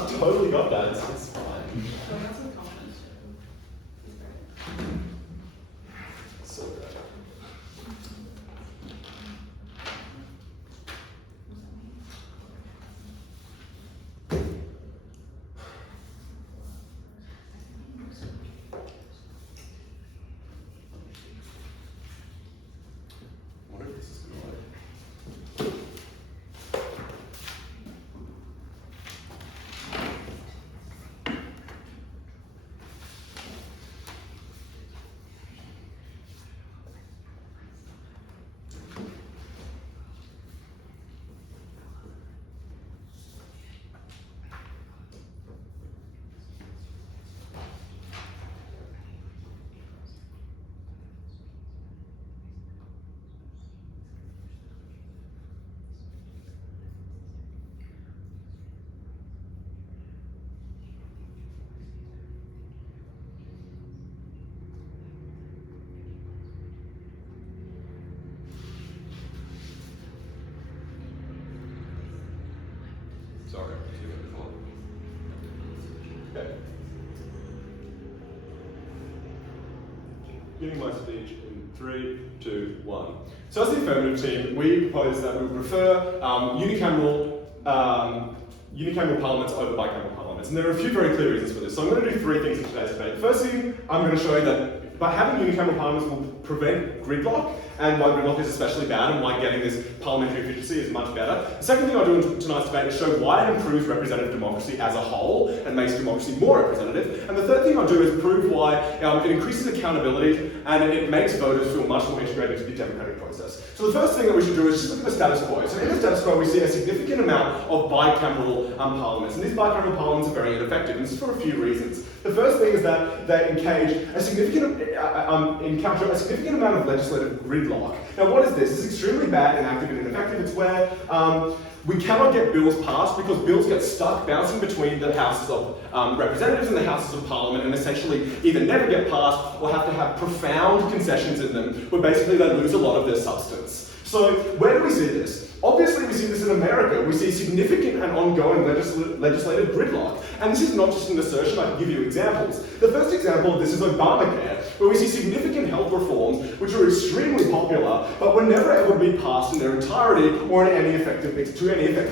I've totally got that. It's fine. So great. What if this is going to work? Sorry, Okay. Beginning my speech in 3, 2, 1. So as the affirmative team, we propose that we would prefer unicameral parliaments over bicameral parliaments. And there are a few very clear reasons for this. So I'm going to do 3 things in today's debate. Firstly, I'm going to show you that by having unicameral parliaments will prevent gridlock, and why gridlock is especially bad, and why getting this parliamentary efficiency is much better. The second thing I'll do in tonight's debate is show why it improves representative democracy as a whole and makes democracy more representative. And the third thing I'll do is prove why it increases accountability and it makes voters feel much more integrated into the democratic process. So the first thing that we should do is just look at the status quo. So in the status quo, we see a significant amount of bicameral parliaments, and these bicameral parliaments are very ineffective, and this is for a few reasons. The first thing is that they encounter a significant amount of legislative gridlock. Now, what is this? This is extremely bad, inactive, and ineffective. It's where we cannot get bills passed because bills get stuck bouncing between the houses of representatives and the houses of parliament, and essentially either never get passed or have to have profound concessions in them, where basically they lose a lot of their substance. So where do we see this? Obviously, we see this in America. We see significant and ongoing legislative gridlock. And this is not just an assertion, I can give you examples. The first example of this is Obamacare, where we see significant health reforms which are extremely popular, but were never able to be passed in their entirety or to any effective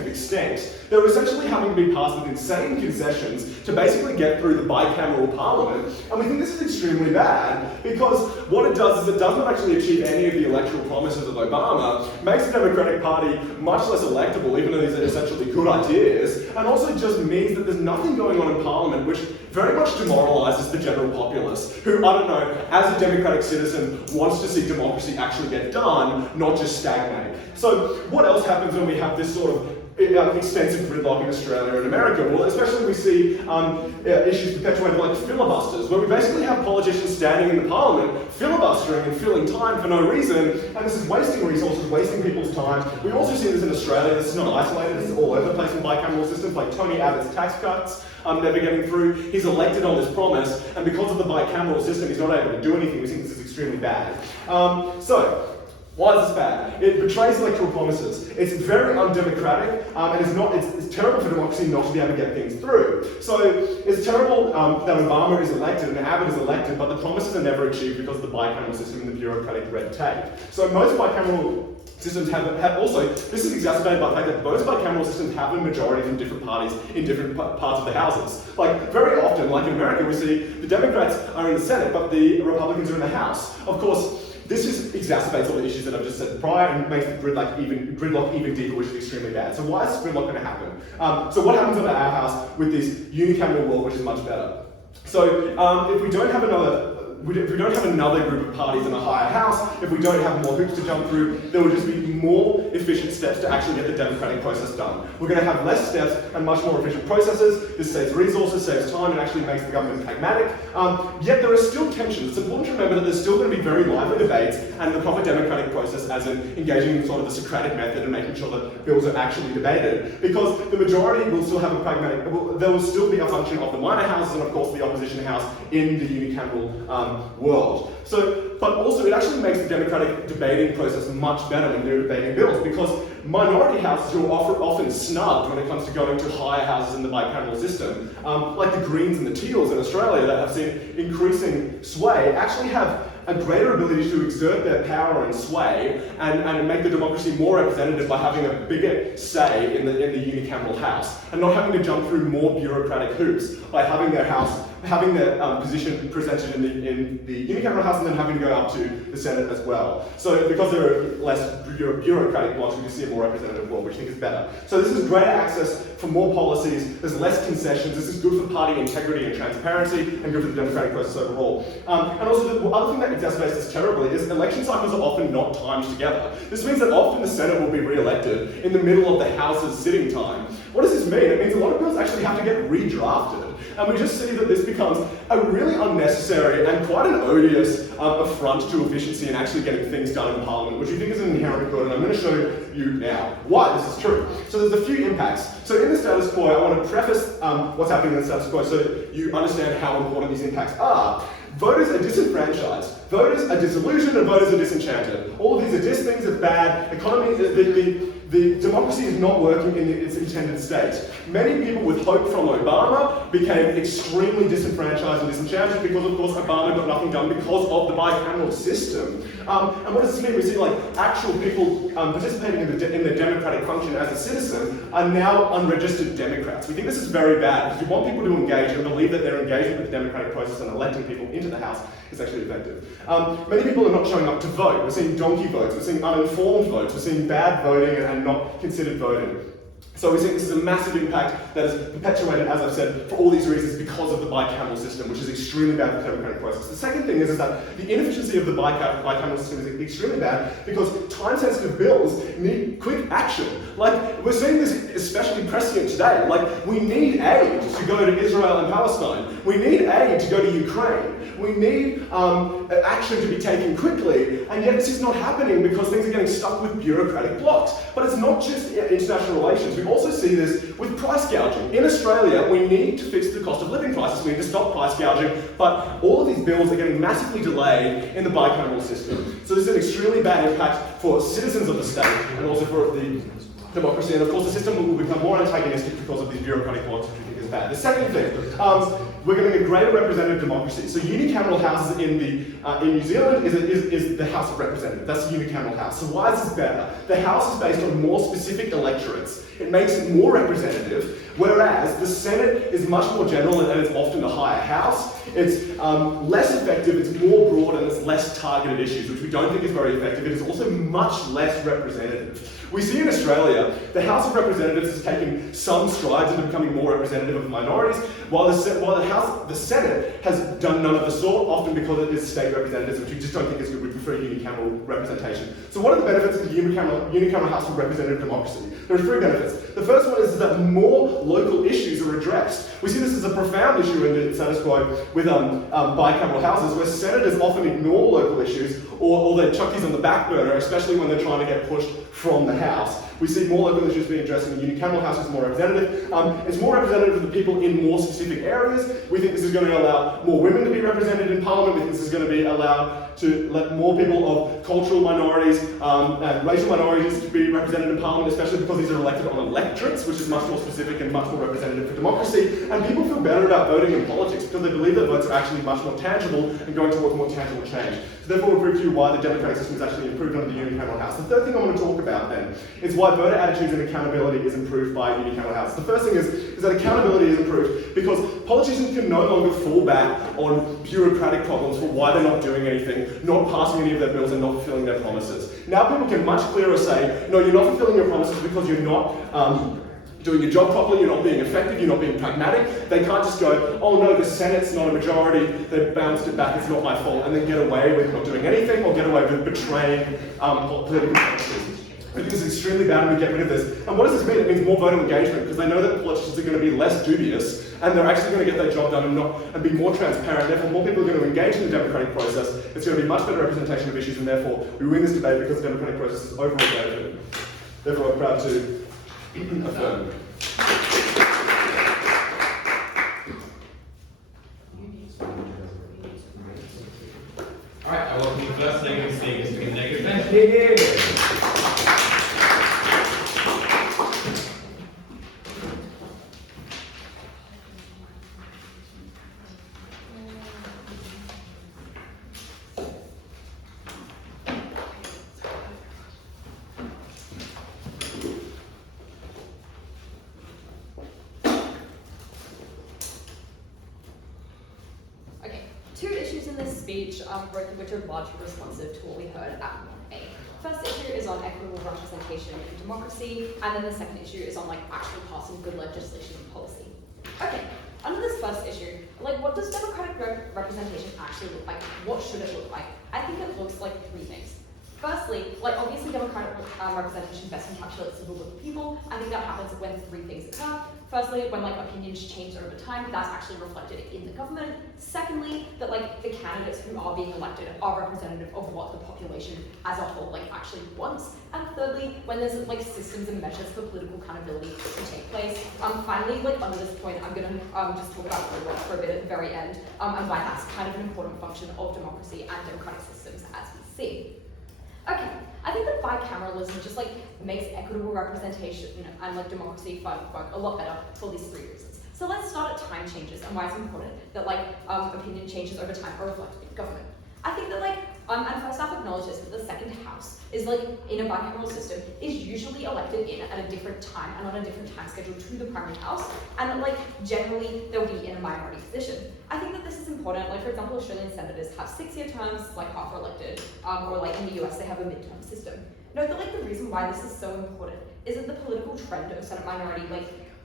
extent. They were essentially having to be passed with insane concessions to basically get through the bicameral parliament. And we think this is extremely bad because what it does is it does not actually achieve any of the electoral promises of Obama, makes the Democratic Party much less electable, even though these are essentially good ideas, and also just means that there's nothing going on in Parliament which very much demoralises the general populace, who, I don't know, as a democratic citizen, wants to see democracy actually get done, not just stagnate. So what else happens when we have this sort of extensive gridlock in Australia and America? Well, especially we see issues perpetuated like filibusters, where we basically have politicians standing in the parliament filibustering and filling time for no reason, and this is wasting resources, wasting people's time. We also see this in Australia. This is not isolated, this is all over the place in bicameral systems, like Tony Abbott's tax cuts never getting through. He's elected on this promise, and because of the bicameral system, he's not able to do anything. We think this is extremely bad. Why is this bad? It betrays electoral promises. It's very undemocratic, and it's terrible for democracy not to be able to get things through. So it's terrible that Obama is elected and Abbott is elected, but the promises are never achieved because of the bicameral system and the bureaucratic red tape. So most bicameral systems have also, this is exacerbated by the fact that most bicameral systems have a majority from different parties in different parts of the houses. Like, very often, like in America, we see the Democrats are in the Senate, but the Republicans are in the House. Of course, this just exacerbates all the issues that I've just said prior and makes the gridlock even deeper, which is extremely bad. So why is this gridlock going to happen? So what happens under our house with this unicameral world, which is much better? So if we don't have another group of parties in a higher house, if we don't have more hoops to jump through, there will just be more efficient steps to actually get the democratic process done. We're going to have less steps and much more efficient processes. This saves resources, saves time, and actually makes the government pragmatic. Yet there are still tensions. It's important to remember that there's still going to be very lively debates and the proper democratic process, as in engaging in sort of the Socratic method and making sure that bills are actually debated. Because the majority will still have a pragmatic, there will still be a function of the minor houses and of course the opposition house in the unicameral world. So, but also it actually makes the democratic debating process much better when they're debating bills, because minority houses who are often snubbed when it comes to going to higher houses in the bicameral system, like the Greens and the Teals in Australia that have seen increasing sway, actually have a greater ability to exert their power and sway and make the democracy more representative by having a bigger say in the unicameral house and not having to jump through more bureaucratic hoops by having their position presented in the unicameral house and then having to go up to the Senate as well. So because there are less bureaucratic blocks, we can see a more representative world, which I think is better. So this is greater access for more policies, there's less concessions, this is good for party integrity and transparency and good for the democratic process overall. And also the other thing that exacerbates this terribly is election cycles are often not timed together. This means that often the Senate will be re-elected in the middle of the House's sitting time. What does this mean? It means a lot of bills actually have to get redrafted. And we just see that this becomes a really unnecessary and quite an odious affront to efficiency and actually getting things done in Parliament, which we think is an inherent good, and I'm going to show you now why this is true. So there's a few impacts. So in the status quo, I want to preface what's happening in the status quo so you understand how important these impacts are. Voters are disenfranchised, voters are disillusioned, and voters are disenchanted. All of these are dis things, it's bad, economy, the democracy is not working in its intended state. Many people with hope from Obama became extremely disenfranchised and disenchanted because, of course, Obama got nothing done because of the bicameral system. And what does this mean? We see like actual people participating in the democratic function as a citizen are now unregistered Democrats. We think this is very bad because we want people to engage and believe that their engagement with the democratic process and electing people into the House is actually effective. Many people are not showing up to vote. We're seeing donkey votes, we're seeing uninformed votes, we're seeing bad voting and not considered voting. So we think this is a massive impact that is perpetuated, as I've said, for all these reasons because of the bicameral system, which is extremely bad for the democratic process. The second thing is that the inefficiency of the bicameral system is extremely bad because time-sensitive bills need quick action. Like, we're seeing this especially prescient today. Like, we need aid to go to Israel and Palestine. We need aid to go to Ukraine. We need action to be taken quickly, and yet this is not happening because things are getting stuck with bureaucratic blocks. But it's not just international relations. We also see this with price gouging. In Australia, we need to fix the cost of living crisis. We need to stop price gouging, but all of these bills are getting massively delayed in the bicameral system. So this is an extremely bad impact for citizens of the state and also for the democracy. And of course, the system will become more antagonistic because of these bureaucratic blocks, which we think is bad. The second thing, we're going to get greater representative democracy. So unicameral houses in New Zealand is the House of Representatives. That's the unicameral house. So why is this better? The House is based on more specific electorates. It makes it more representative, whereas the Senate is much more general and it's often a higher house. It's less effective, it's more broad, and it's less targeted issues, which we don't think is very effective. It is also much less representative. We see in Australia, the House of Representatives is taking some strides into becoming more representative of minorities, while the Senate has done none of the sort, often because it is state representatives, which we just don't think is good. We prefer unicameral representation. So what are the benefits of the unicameral House of Representative democracy? There are three benefits. The first one is that more local issues are addressed. We see this as a profound issue in the status quo with bicameral houses, where senators often ignore local issues or they chuck these on the back burner, especially when they're trying to get pushed from the House. We see more local issues being addressed in the unicameral House, is more representative. It's more representative of the people in more specific areas. We think this is going to allow more women to be represented in Parliament. We think this is going to be allowed to let more people of cultural minorities and racial minorities to be represented in Parliament, especially because these are elected on electorates, which is much more specific and much more representative for democracy. And people feel better about voting in politics because they believe that votes are actually much more tangible and going towards more tangible change. So therefore we'll prove to you why the democratic system is actually improved under the unicameral House. The third thing I want to talk about then is why voter attitudes and accountability is improved by unicameral House. The first thing is that accountability is improved because politicians can no longer fall back on bureaucratic problems for why they're not doing anything, not passing any of their bills and not fulfilling their promises. Now people can much clearer say, no, you're not fulfilling your promises because you're not doing your job properly, you're not being effective, you're not being pragmatic. They can't just go, oh no, the Senate's not a majority, they bounced it back, it's not my fault, and then get away with not doing anything or get away with betraying political promises. I think this is extremely bad and we get rid of this. And what does this mean? It means more voter engagement because they know that politicians are going to be less dubious and they're actually going to get their job done and be more transparent. Therefore, more people are going to engage in the democratic process. It's going to be much better representation of issues and therefore we win this debate because the democratic process is overall benefited. Therefore, I'm proud to affirm. Alright, I welcome the first second speakers to the negative bench. two issues in this speech, both of which are largely responsive to what we heard at 1A. First issue is on equitable representation in democracy, and then the second issue is on actually passing good legislation and policy. Okay, under this first issue, what does democratic representation actually look like? What should it look like? I think it looks like three things. Firstly, obviously democratic representation best encapsulates the will of the people. I think that happens when three things occur. Firstly, when opinions change over time, that's actually reflected in the government. Secondly, that the candidates who are being elected are representative of what the population as a whole actually wants. And thirdly, when there's systems and measures for political accountability to take place. Finally, under this point, I'm gonna just talk about gridlock for a bit at the very end, and why that's kind of an important function of democracy and democratic systems as we see. Okay, I think that bicameralism just makes equitable representation and democracy work a lot better for these three reasons. So let's start at time changes and why it's important that opinion changes over time are reflected in government. I think that and first off acknowledges that the second house is in a bicameral system is usually elected in at a different time and on a different time schedule to the primary house, and generally they'll be in a minority position. I think that this is important. For example, Australian senators have 6-year terms, half are elected, or in the US they have a midterm system. Note that the reason why this is so important is that the political trend of Senate minority,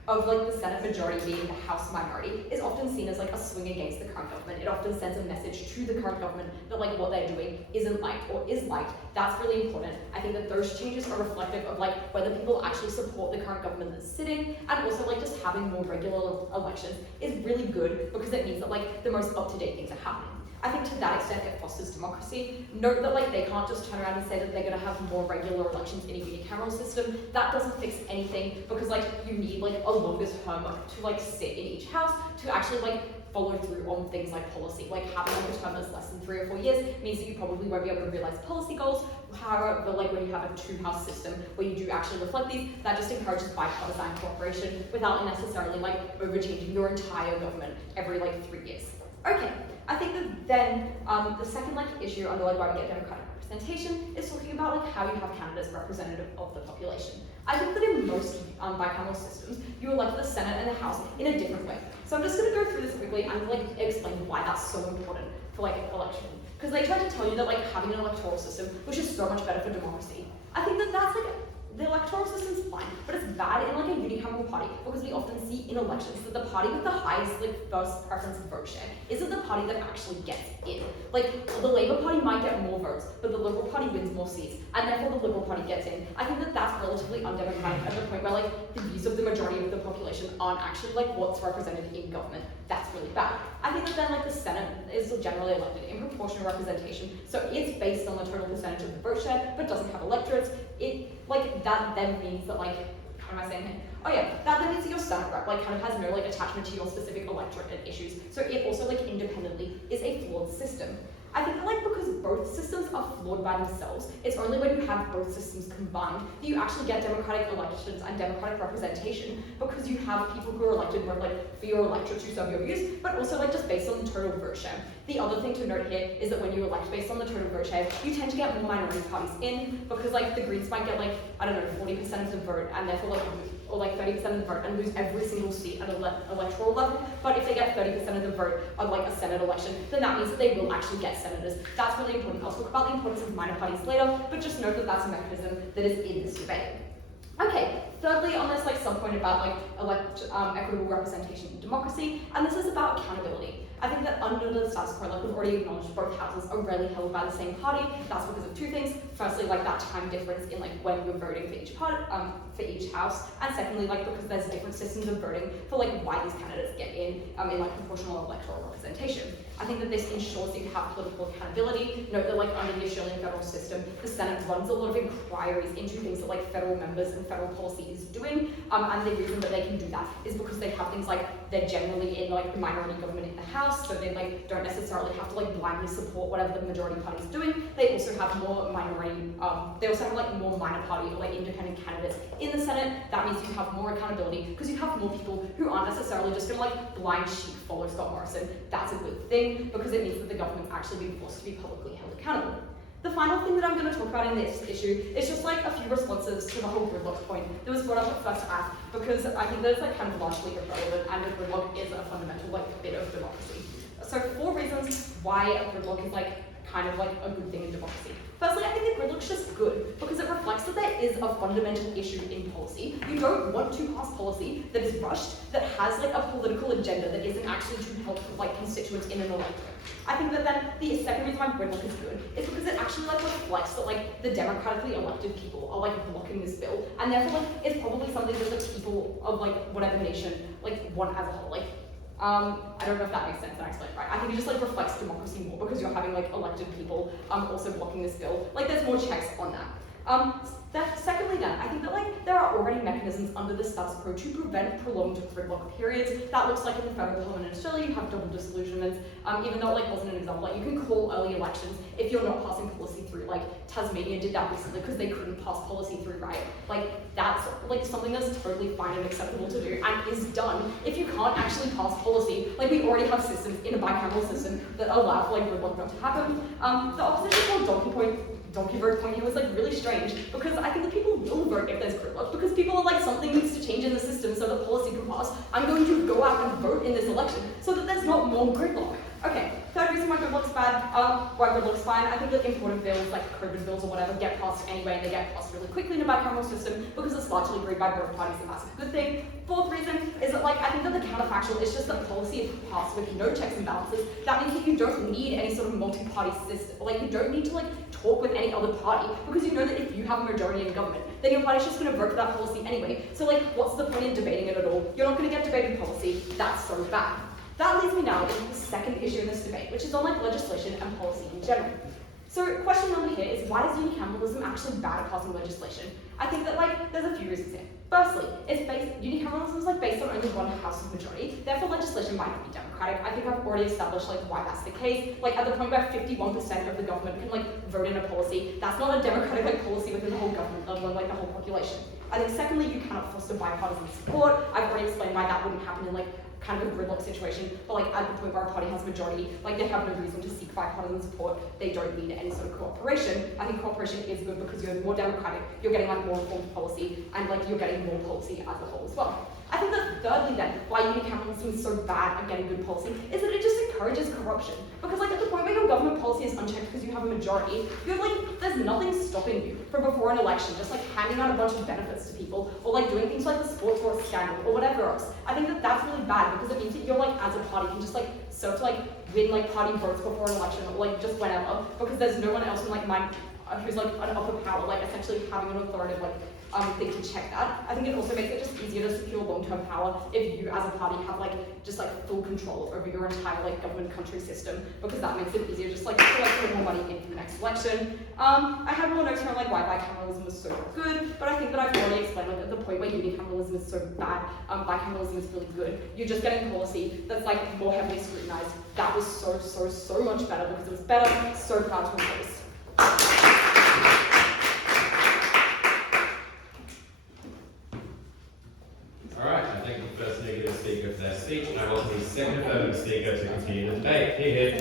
of the Senate majority being the House minority, is often seen as a swing against the current government. It often sends a message to the current government that what they're doing isn't liked or is liked. That's really important. I think that those changes are reflective of whether people actually support the current government that's sitting, and also just having more regular elections is really good because it means that the most up-to-date things are happening. I think to that extent it fosters democracy. Note that they can't just turn around and say that they're going to have more regular elections in a unicameral system. That doesn't fix anything because you need a longest term to sit in each house to actually follow through on things like policy. Having a term that's less than 3 or 4 years means that you probably won't be able to realize policy goals. However, when you have a 2-house system where you do actually reflect these, that just encourages bipartisan cooperation without necessarily overchanging your entire government every 3 years. Okay, I think that then the second issue under why we get democratic representation is talking about how you have candidates representative of the population. I think that in most bicameral systems, you elect the Senate and the House in a different way. So I'm just going to go through this quickly and explain why that's so important for election. Because they try to tell you that having an electoral system, which is so much better for democracy. I think that that's the electoral system's fine, but it's bad in a unicameral party because we often see in elections that the party with the highest first preference vote share isn't the party that actually gets in. The Labour Party might get more votes, but the Liberal Party wins more seats, and therefore the Liberal Party gets in. I think that that's relatively undemocratic at the point where the views of the majority of the population aren't actually what's represented in government. That's really bad. I think that then the Senate is generally elected in proportional representation, so it's based on the total percentage of the vote share, but doesn't have electorates. It that then means that what am I saying here? Oh yeah, that then means that your Senate rep kind of has no attachment to your specific electorate and issues. So it also independently is a flawed system. I think that because both systems are flawed by themselves, it's only when you have both systems combined that you actually get democratic elections and democratic representation, because you have people who are elected more for your electorate to serve your views, but also just based on the total vote share. The other thing to note here is that when you elect based on the total vote share, you tend to get more minority parties in, because the Greens might get 40% of the vote, and therefore or 30% of the vote and lose every single seat at an electoral level. But if they get 30% of the vote on a Senate election, then that means that they will actually get senators. That's really important. I'll talk about the importance of minor parties later, but just note that that's a mechanism that is in this debate. Okay, thirdly, on this subpoint about equitable representation in democracy, and this is about accountability. I think that under the status quo, we've already acknowledged, both houses are rarely held by the same party. That's because of two things. Firstly, that time difference in when you're voting for each party, for each house, and secondly, because there's different systems of voting for why these candidates get in proportional electoral representation. I think that this ensures that you have political accountability. Note that under the Australian federal system, the Senate runs a lot of inquiries into things that federal members and federal policy is doing, and the reason that they can do that is because they have things they're generally in the minority government in the House, so they don't necessarily have to blindly support whatever the majority party is doing. They also have more minority, they also have more minor party or independent candidates in the Senate. That means you have more accountability because you have more people who aren't necessarily just going to blind sheep follow Scott Morrison. That's a good thing because it means that the government actually being forced to be publicly held accountable. The final thing that I'm going to talk about in this issue is just a few responses to the whole gridlock point that was brought up at first act, because I think that it's kind of largely irrelevant, and the gridlock is a fundamental bit of democracy. So 4 reasons why a gridlock is like kind of like a good thing in democracy. Firstly, I think that gridlock's just good because it reflects that there is a fundamental issue in policy. You don't want to pass policy that is rushed, that has like a political agenda that isn't actually to help like constituents in an electorate. I think that then the second reason why gridlock is good is because it actually like reflects that like the democratically elected people are like blocking this bill, and therefore like it's probably something that the people of like whatever nation like want as a whole. Like I don't know if that makes sense, actually, right? I think it just like reflects democracy more because you're having like elected people also blocking this bill. Like there's more checks on that. Secondly then, I think that like there are already mechanisms under the status quo to prevent prolonged gridlock periods. That looks like in the federal parliament in Australia, you have double disillusionments. Even though it like wasn't an example, like you can call early elections if you're not passing policy through. Like Tasmania did that recently because they couldn't pass policy through, right? Like that's like something that's totally fine and acceptable to do and is done. If you can't actually pass policy, like we already have systems in a bicameral system that allow for like gridlock not to happen. The opposition called donkey vote point here was like really strange because I think that people will vote if there's gridlock because people are like, something needs to change in the system so that policy can pass. I'm going to go out and vote in this election so that there's not more gridlock. Okay, third reason why gridlock's bad, why gridlock's fine, I think that important bills like COVID bills or whatever get passed anyway, and they get passed really quickly in a bicameral system because it's largely agreed by both parties, and that's a good thing. Fourth reason is that like I think that the counterfactual is just that policy is passed with no checks and balances. That means that you don't need any sort of multi-party system, like you don't need to like talk with any other party because you know that if you have a majority in government, then your party's just going to vote for that policy anyway. So like, what's the point in debating it at all? You're not going to get debated policy. That's so bad. That leads me now into the second issue in this debate, which is on like legislation and policy in general. So question number here is, why is unicameralism actually bad at passing legislation? I think that like there's a few reasons here. Firstly, unicameralism is like based on only one house's majority, therefore legislation might not be democratic. I think I've already established like why that's the case. Like at the point where 51% of the government can like vote in a policy, that's not a democratic like policy within the whole government, let alone like the whole population. I think secondly, you cannot foster bipartisan support. I've already explained why that wouldn't happen in like kind of a gridlock situation, but like at the point where a party has a majority, like they have no reason to seek bipartisan support. They don't need any sort of cooperation. I think cooperation is good because you're more democratic, you're getting like more informed policy, and like you're getting more policy as a whole as well. I think that thirdly then, why unicameralism is so bad at getting good policy is that it just encourages corruption. Because like at the point where your government policy is unchecked because you have a majority, you're like, there's nothing stopping you from before an election just like handing out a bunch of benefits to people or like doing things like the sports war scandal or whatever else. I think that that's really bad because it means that you're like, as a party, can just like serve to like win like party votes before an election or like just whenever, because there's no one else in like mind who's like an upper power, like essentially having an authoritative like thing to check that. I think it also makes it just easier to secure long-term power if you as a party have like just like full control over your entire like government country system, because that makes it easier just like to like put more money in for the next election. I have more notes around like why bicameralism was so good, but I think that I've already explained like at the point where unicameralism is so bad, bicameralism is really good. You're just getting policy that's like more heavily scrutinized. That was so much better because it was better. So proud to embrace. Alright, I thank the first negative speaker for their speech, and I welcome the second affirmative speaker to continue the debate. Here.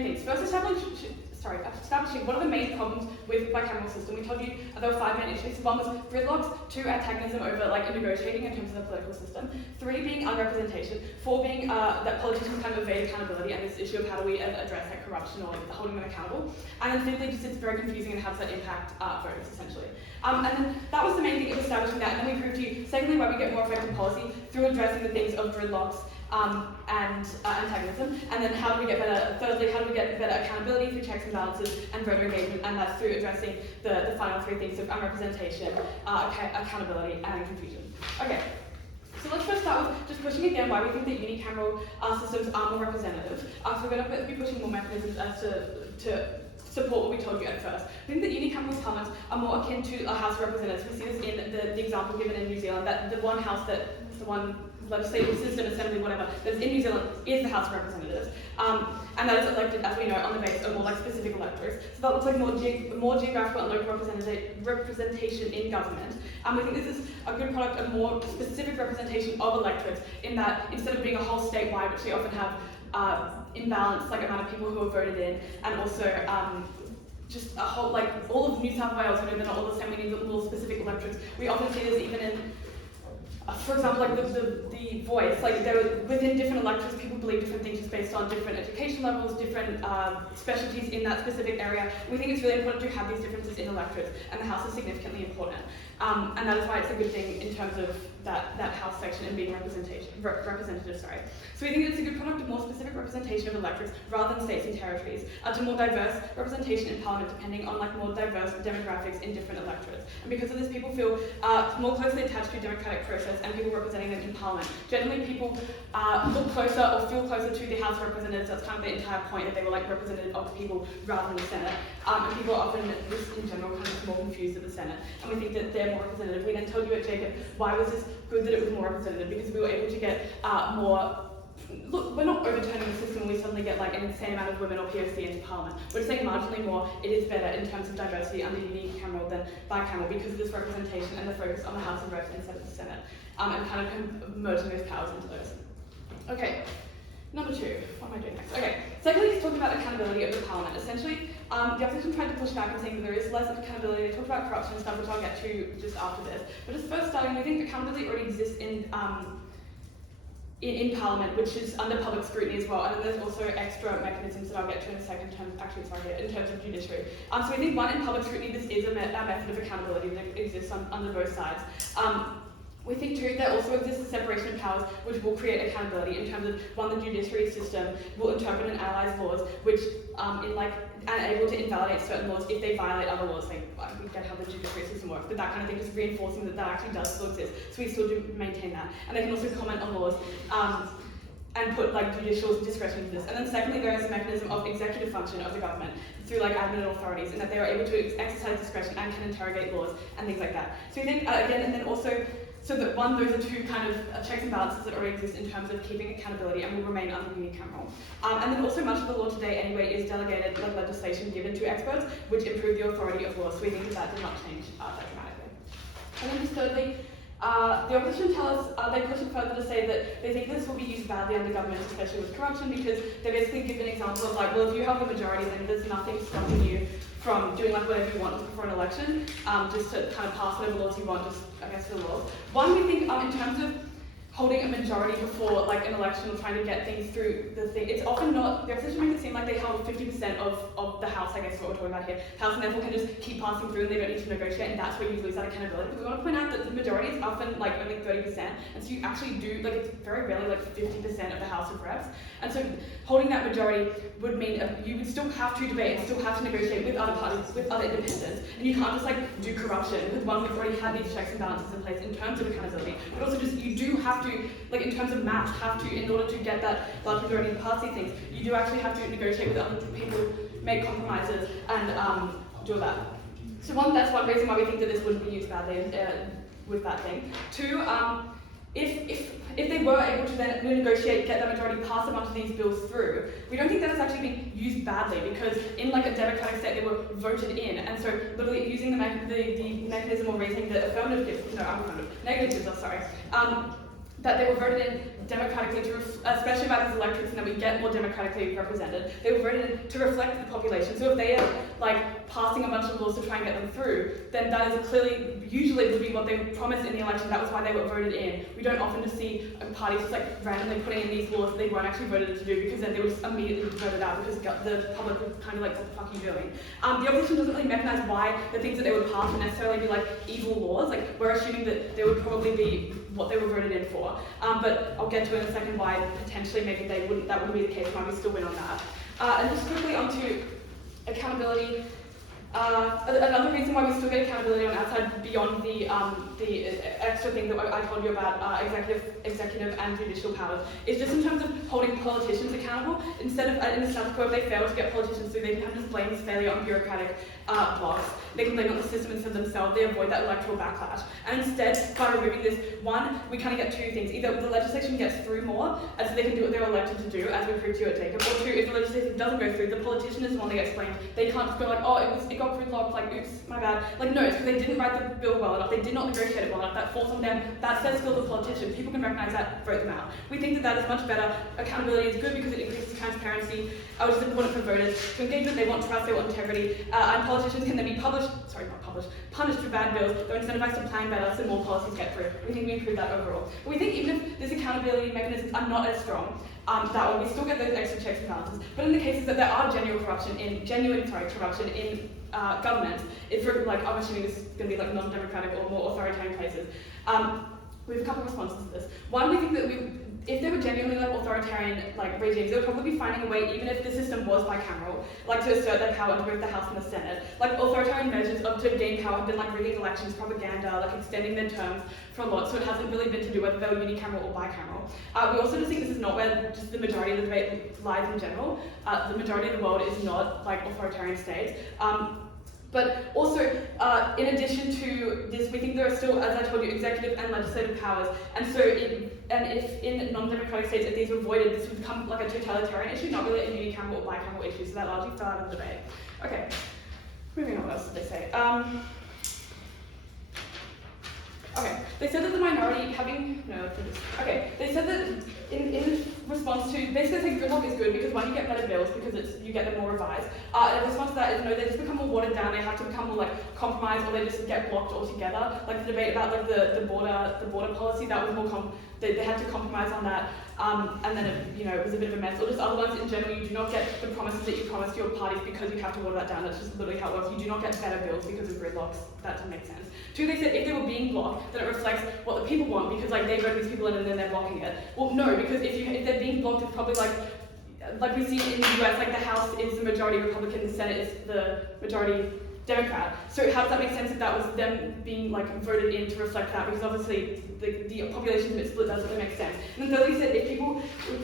three things. First, establishing what are the main problems with the bicameral system. We told you there were 5 main issues. One was gridlocks, 2 antagonism over negotiating in terms of the political system, 3 being unrepresentation, 4 being that politicians kind of evade accountability and this issue of how do we address corruption or holding them accountable, and then 5thly, just it's very confusing and how does that impact voters essentially. And then that was the main thing of establishing that, and then we proved to you secondly why we get more effective policy through addressing the things of gridlocks and antagonism, and then how do we get better, thirdly, how do we get better accountability through checks and balances and voter engagement, and that's through addressing the final 3 things of unrepresentation, accountability, and confusion. Okay, so let's first start with just pushing again why we think that unicameral systems are more representative. So we're going to be pushing more mechanisms as to support what we told you at first. I think that unicameral parliaments are more akin to a House of Representatives. We see this in the example given in New Zealand, that the one house that, the one legislative system, assembly, whatever, that's in New Zealand is the House of Representatives. And that is elected, as we know, on the basis of more specific electors. So that looks like more geographical and local representation in government. And we think this is a good product of more specific representation of electorates, in that instead of being a whole statewide, which they often have imbalanced amount of people who are voted in, and also just a whole, all of New South Wales, they're not all the same, we need more specific electorates. We often see this even in, for example, the voice, there within different electorates, people believe different things just based on different education levels, different specialties in that specific area. We think it's really important to have these differences in electorates, and the House is significantly important. And that is why it's a good thing in terms of that House section and being representative. So we think it's a good product of more specific representation of electorates rather than states and territories, to more diverse representation in Parliament depending on more diverse demographics in different electorates. And because of this, people feel more closely attached to a democratic process and people representing them in Parliament. Generally, people look closer or feel closer to the House of Representatives. That's kind of the entire point, that they were representative of the people rather than the Senate. And people are often, just in general, kind of more confused at the Senate. And we think that they're more representative. We then told you at Jacob, why was this good that it was more representative? Because we were able to get more. Look, we're not overturning the system when we suddenly get an insane amount of women or POC into Parliament. We're just saying marginally more, it is better in terms of diversity under unicameral than bicameral because of this representation and the focus on the House of Reps instead of the Senate, and kind of merging those powers into those. Okay, number 2, what am I doing next? Okay, secondly, he's talking about accountability of the Parliament. Essentially, the opposition tried to push back and saying that there is less accountability. They talked about corruption and stuff, which I'll get to just after this. But just first starting, we think accountability already exists in Parliament, which is under public scrutiny as well, and then there's also extra mechanisms that I'll get to in a second, in terms of judiciary. So we think, one, in public scrutiny, this is a method of accountability that exists under both sides. We think, 2, there also exists a separation of powers, which will create accountability in terms of, 1, the judiciary system will interpret and analyse laws, which and able to invalidate certain laws if they violate other laws. We get how the judiciary system works, but that kind of thing, just reinforcing that actually does still exist. So we still do maintain that. And they can also comment on laws and put judicial discretion into this. And then secondly, there is a mechanism of executive function of the government through admin authorities, and that they are able to exercise discretion and can interrogate laws and things like that. So we think, again, and then also, so that, 1, those are 2 kind of checks and balances that already exist in terms of keeping accountability and will remain under unicameral. And then also much of the law today anyway is delegated legislation given to experts, which improve the authority of law. So we think that did not change that dramatically. And then just thirdly, the opposition tell us, they push it further to say that they think this will be used badly under government, especially with corruption, because they basically give an example of well, if you have a majority, then there's nothing stopping you from doing whatever you want before an election, just to kind of pass whatever laws you want, just against the laws. 1, we think in terms of holding a majority before an election or trying to get things through the thing, it's often not, the opposition make it seem like they held 50% of the House, I guess is what we're talking about here. House and therefore can just keep passing through and they don't need to negotiate, and that's where you lose that accountability. But we want to point out that the majority is often only 30%, and so you actually do, it's very rarely 50% of the House of Reps. And so holding that majority would mean you would still have to debate and still have to negotiate with other parties, with other independents, and you can't just do corruption, because 1, we've already had these checks and balances in place in terms of accountability, but also just you do have to, in terms of maps, have to, in order to get that large majority to pass these things, you do actually have to negotiate with other people, make compromises, and do that. So 1, that's one reason why we think that this wouldn't be used badly with that thing. 2, if they were able to then negotiate, get that majority, pass a bunch of these bills through, we don't think that's actually being used badly, because in a democratic state they were voted in, and so literally using the mechanism or raising the negative gifts, that they were voted in democratically, especially by these electorates, and that we get more democratically represented. They were voted in to reflect the population. So if they are like passing a bunch of laws to try and get them through, then that is clearly, usually would be what they promised in the election. That was why they were voted in. We don't often just see parties just like randomly putting in these laws that they weren't actually voted to do, because then they would just immediately be voted out because the public was kind of like, what the fuck are you doing? The opposition doesn't really mechanize why the things that they would pass would necessarily be like evil laws. Like, we're assuming that they would probably be what they were voted in for. But I'll get to in a second why potentially maybe that wouldn't be the case, why we still win on that. And just quickly onto accountability. Another reason why we still get accountability on our side beyond the extra thing that I told you about executive and judicial powers is just in terms of holding politicians accountable. Instead of in the status quo, if they fail to get politicians through, they can just blame this failure on bureaucratic blocks. They can blame it on the system instead of themselves. They avoid that electoral backlash. And instead, by removing this, one, we kind of get two things. Either the legislation gets through more, and so they can do what they're elected to do, as we proved to you at Jacob, or two, if the legislation doesn't go through, the politician is the one that gets blamed. They can't just go like, oh, it got gridlocked, like, oops, my bad. Like, no, it's because they didn't write the bill well enough. They did not negotiate it well enough. That falls on them. That's their skill as a politician. People can recognize that, vote them out. We think that that is much better. Accountability is good because it increases transparency, which is important for voters. To engagement, they want trust, they want integrity, and politicians can then be punished for bad bills. They're incentivized to plan better so more policies get through. We think we improve that overall. But we think even if these accountability mechanisms are not as strong, that way we still get those extra checks and balances. But in the cases that there are genuine corruption in government, if you're like, I'm assuming this is going to be like non-democratic or more authoritarian places, we have a couple of responses to this. One, we think that if they were genuinely like authoritarian like regimes, they would probably be finding a way, even if the system was bicameral, like to assert their power in both the House and the Senate. Like authoritarian measures to gain power have been like rigging elections, propaganda, like extending their terms for a lot. So it hasn't really been to do whether they were unicameral or bicameral. We also just think this is not where just the majority of the debate lies in general. The majority of the world is not like authoritarian states. But also, in addition to this, we think there are still, as I told you, executive and legislative powers. And so, if in non-democratic states, if these were voided, this would become like a totalitarian issue, not really a unicameral or bicameral issue. So that largely fell out of the debate. Okay, moving on. What else did they say? Okay, they said that the minority they said that in response to, basically saying gridlock is good because one, you get better bills because you get them more revised. In response to that is no, they just become more watered down, they have to become more like compromised, or they just get blocked altogether. Like the debate about like the border policy, that was more they had to compromise on that, and then it was a bit of a mess. Or just other ones in general, you do not get the promises that you promised your parties because you have to water that down. That's just literally how it works. You do not get better bills because of gridlocks. That doesn't make sense. Two, they said if they were being blocked, then it reflects what the people want because like they vote these people in and then they're blocking it. Well, no, because if they're being blocked, it's probably like we see in the US, like the House is the majority Republican, the Senate is the majority Democrat. So how does that make sense if that was them being like voted in to reflect that? Because obviously the population split doesn't really make sense. And then thirdly said if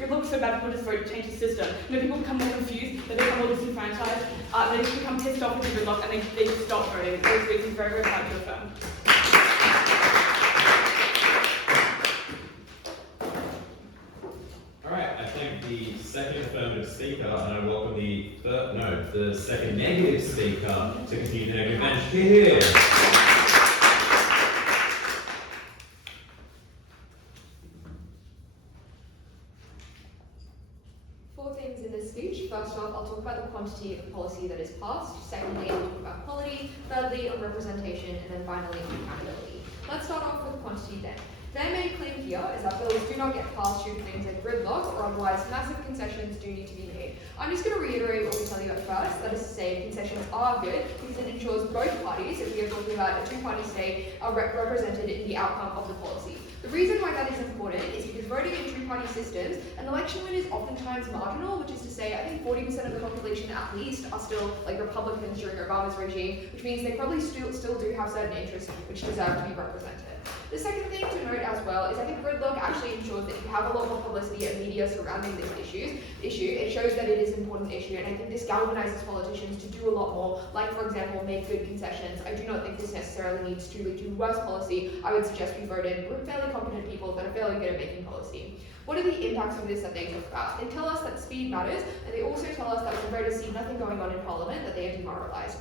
it looks so bad, people just vote to change the system. People become more confused, they become more disenfranchised, they just become pissed off with the gridlock and they just stop voting. Those reasons very, very hard to affirm. Alright, I thank the second affirmative speaker, and I welcome the second negative speaker to continue the negative bench. Here. Four things in this speech. First off, I'll talk about the quantity of policy that is passed. Secondly, I'll talk about quality. Thirdly, on representation. And then finally, on accountability. Let's start off with quantity then. Their main claim here is that bills do not get passed due to things like gridlock, or otherwise massive concessions do need to be made. I'm just going to reiterate what we tell you at first, that is to say concessions are good because it ensures both parties, if we are talking about a two-party state, are represented in the outcome of the policy. The reason why that is important is because voting in two-party systems, an election win is oftentimes marginal, which is to say I think 40% of the population at least are still like Republicans during Obama's regime, which means they probably still do have certain interests which deserve to be represented. The second thing to note as well is I think gridlock actually ensures that you have a lot more publicity and media surrounding this issue. It shows that it is an important issue, and I think this galvanizes politicians to do a lot more, like for example, make good concessions. I do not think this necessarily needs to lead to worse policy. I would suggest we vote in fairly competent people that are fairly good at making policy. What are the impacts of this that they talk about? They tell us that speed matters, and they also tell us that when voters see nothing going on in Parliament, that they are demoralised.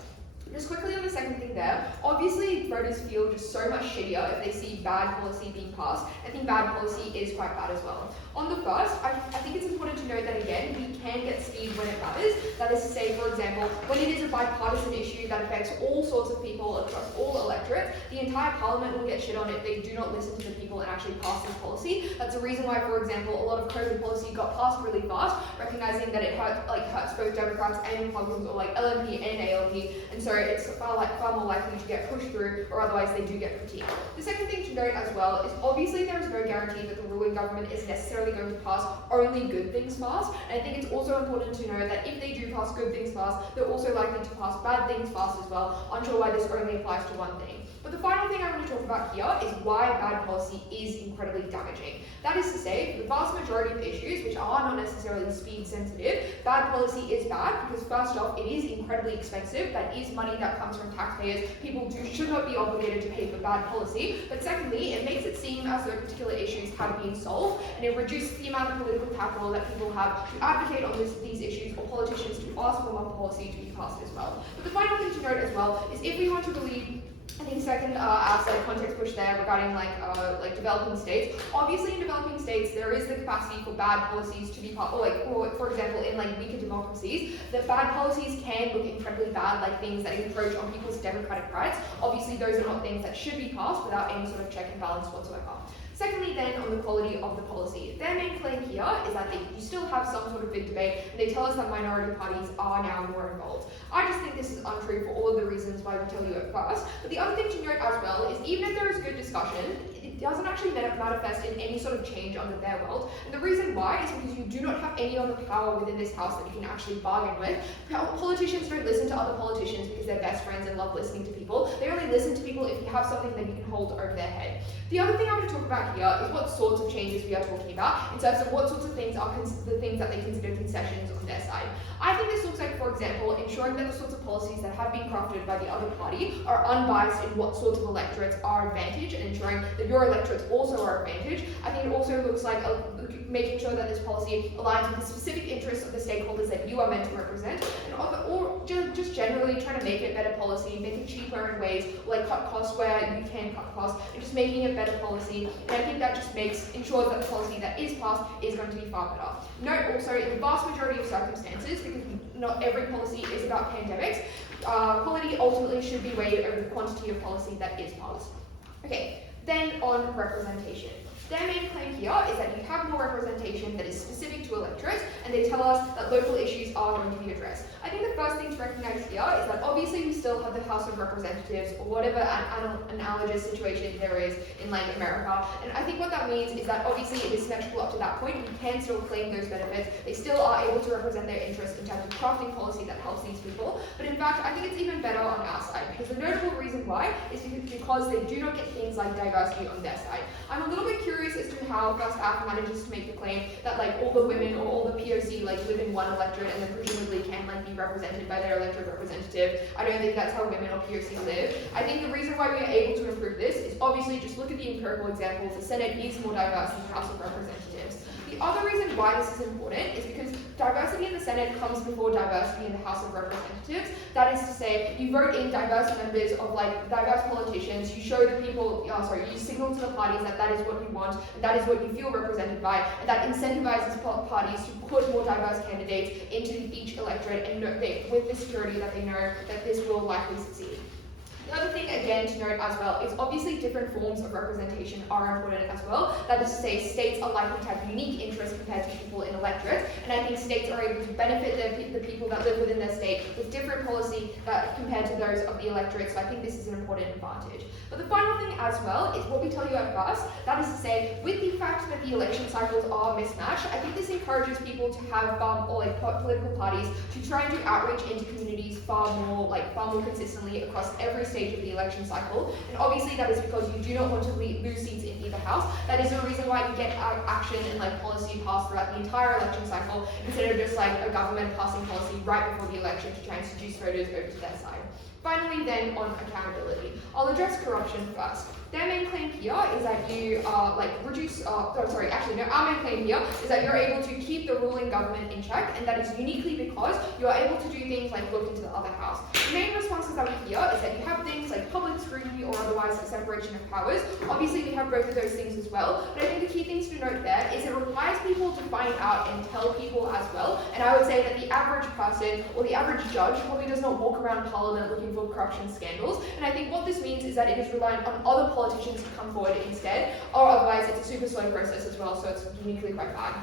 Just quickly on the second thing there, obviously voters feel just so much shittier if they see bad policy being passed. I think bad policy is quite bad as well. On the first, I think it's important to note that again, we can get speed when it matters. That is to say, for example, when it is a bipartisan issue that affects all sorts of people across all electorates, the entire parliament will get shit on if they do not listen to the people and actually pass this policy. That's the reason why, for example, a lot of COVID policy got passed really fast, recognizing that it hurts both Democrats and Republicans, or like LNP and ALP, and so it's far more likely to get pushed through, or otherwise they do get critiqued. The second thing to note as well is obviously there is no guarantee that the ruling government is necessarily going to pass only good things fast, and I think it's also important to know that if they do pass good things fast, they're also likely to pass bad things fast as well. Unsure why this only applies to one thing. But the final thing I want to talk about here is why bad policy is incredibly damaging. That is to say, for the vast majority of issues, which are not necessarily speed sensitive, bad policy is bad because first off, it is incredibly expensive. That is money that comes from taxpayers. People should not be obligated to pay for bad policy. But secondly, it makes it seem as though particular issues have been solved, and it reduces the amount of political capital that people have to advocate on these issues, or politicians to ask for more policy to be passed as well. But the final thing to note as well is if we want to believe, I think second outside context push there regarding like developing states. Obviously, in developing states, there is the capacity for bad policies to be passed, or for example, in like weaker democracies, that bad policies can look incredibly bad, like things that encroach on people's democratic rights. Obviously, those are not things that should be passed without any sort of check and balance whatsoever. Secondly, then, on the quality of the policy. Their main claim here is that you still have some sort of big debate, and they tell us that minority parties are now more involved. I just think this is untrue for all of the reasons why we tell you at first. But the other thing to note as well is even if there is good discussion, it doesn't actually manifest in any sort of change under their world. And the reason why is because you do not have any other power within this house that you can actually bargain with. Politicians don't listen to other politicians because they're best friends and love listening to people. They only listen to people if you have something that you can hold over their head. The other thing I want to talk about here is what sorts of changes we are talking about in terms of what sorts of things are the things that they consider concessions on their side. I think this looks like, for example, ensuring that the sorts of policies that have been crafted by the other party are unbiased in what sorts of electorates are advantage, and ensuring that your electorates also are advantage. I think it also looks like making sure that this policy aligns with the specific interests of the stakeholders that you are meant to represent, and or just generally trying to make it better policy, make it cheaper in ways, like cut costs where you can cut costs, and just making it better policy. And I think that just ensures that the policy that is passed is going to be far better. Note also, in the vast majority of circumstances, because not every policy is about pandemics, quality ultimately should be weighed over the quantity of policy that is passed. Okay, then on representation. Their main claim here is that you have more representation that is specific to electorates, and they tell us that local issues are going to be addressed. I think the first thing to recognize here is that obviously we still have the House of Representatives, or whatever analogous situation there is in like America, and I think what that means is that obviously it is symmetrical up to that point. You can still claim those benefits. They still are able to represent their interests in terms of crafting policy that helps these people, but in fact I think it's even better on our side, because the notable reason why is because they do not get things like diversity on their side. I'm a little bit curious as to how First Half manages to make the claim that like all the women or all the POC like live in one electorate and then presumably can like be represented by their electorate representative. I don't think that's how women or POC live. I think the reason why we are able to improve this is obviously just look at the empirical examples. The Senate is more diverse than the House of Representatives. The other reason why this is important is because diversity in the Senate comes before diversity in the House of Representatives. That is to say, you vote in diverse members of like diverse politicians, you show the people, you signal to the parties that that is what you want, and that is what you feel represented by, and that incentivizes parties to put more diverse candidates into each electorate, and with the security that they know that this will likely succeed. The other thing, again, to note as well is obviously different forms of representation are important as well. That is to say, states are likely to have unique interests compared to people in electorates, and I think states are able to benefit the people that live within their state with different policy compared to those of the electorate, so I think this is an important advantage. But the final thing as well is what we tell you at first, that is to say, with the fact that the election cycles are mismatched, I think this encourages people to have political parties to try and do outreach into communities far more consistently across every stage of the election cycle. And obviously that is because you do not want to lose seats in either house. That is the reason why we get action and like policy passed throughout the entire election cycle, instead of just like a government passing policy right before the election to try and seduce voters over to their side. Finally then, on accountability. I'll address corruption first. Their main claim here is that you our main claim here is that you're able to keep the ruling government in check, and that is uniquely because you're able to do things like look into the other house. The main responses that we hear is that you have things like public scrutiny or otherwise a separation of powers. Obviously we have both of those things as well, but I think the key things to note there is it requires people to find out and tell people as well, and I would say that the average person or the average judge probably does not walk around Parliament looking for corruption scandals, and I think what this means is that it is reliant on other politicians to come forward instead, or otherwise it's a super slow process as well, so it's uniquely quite bad.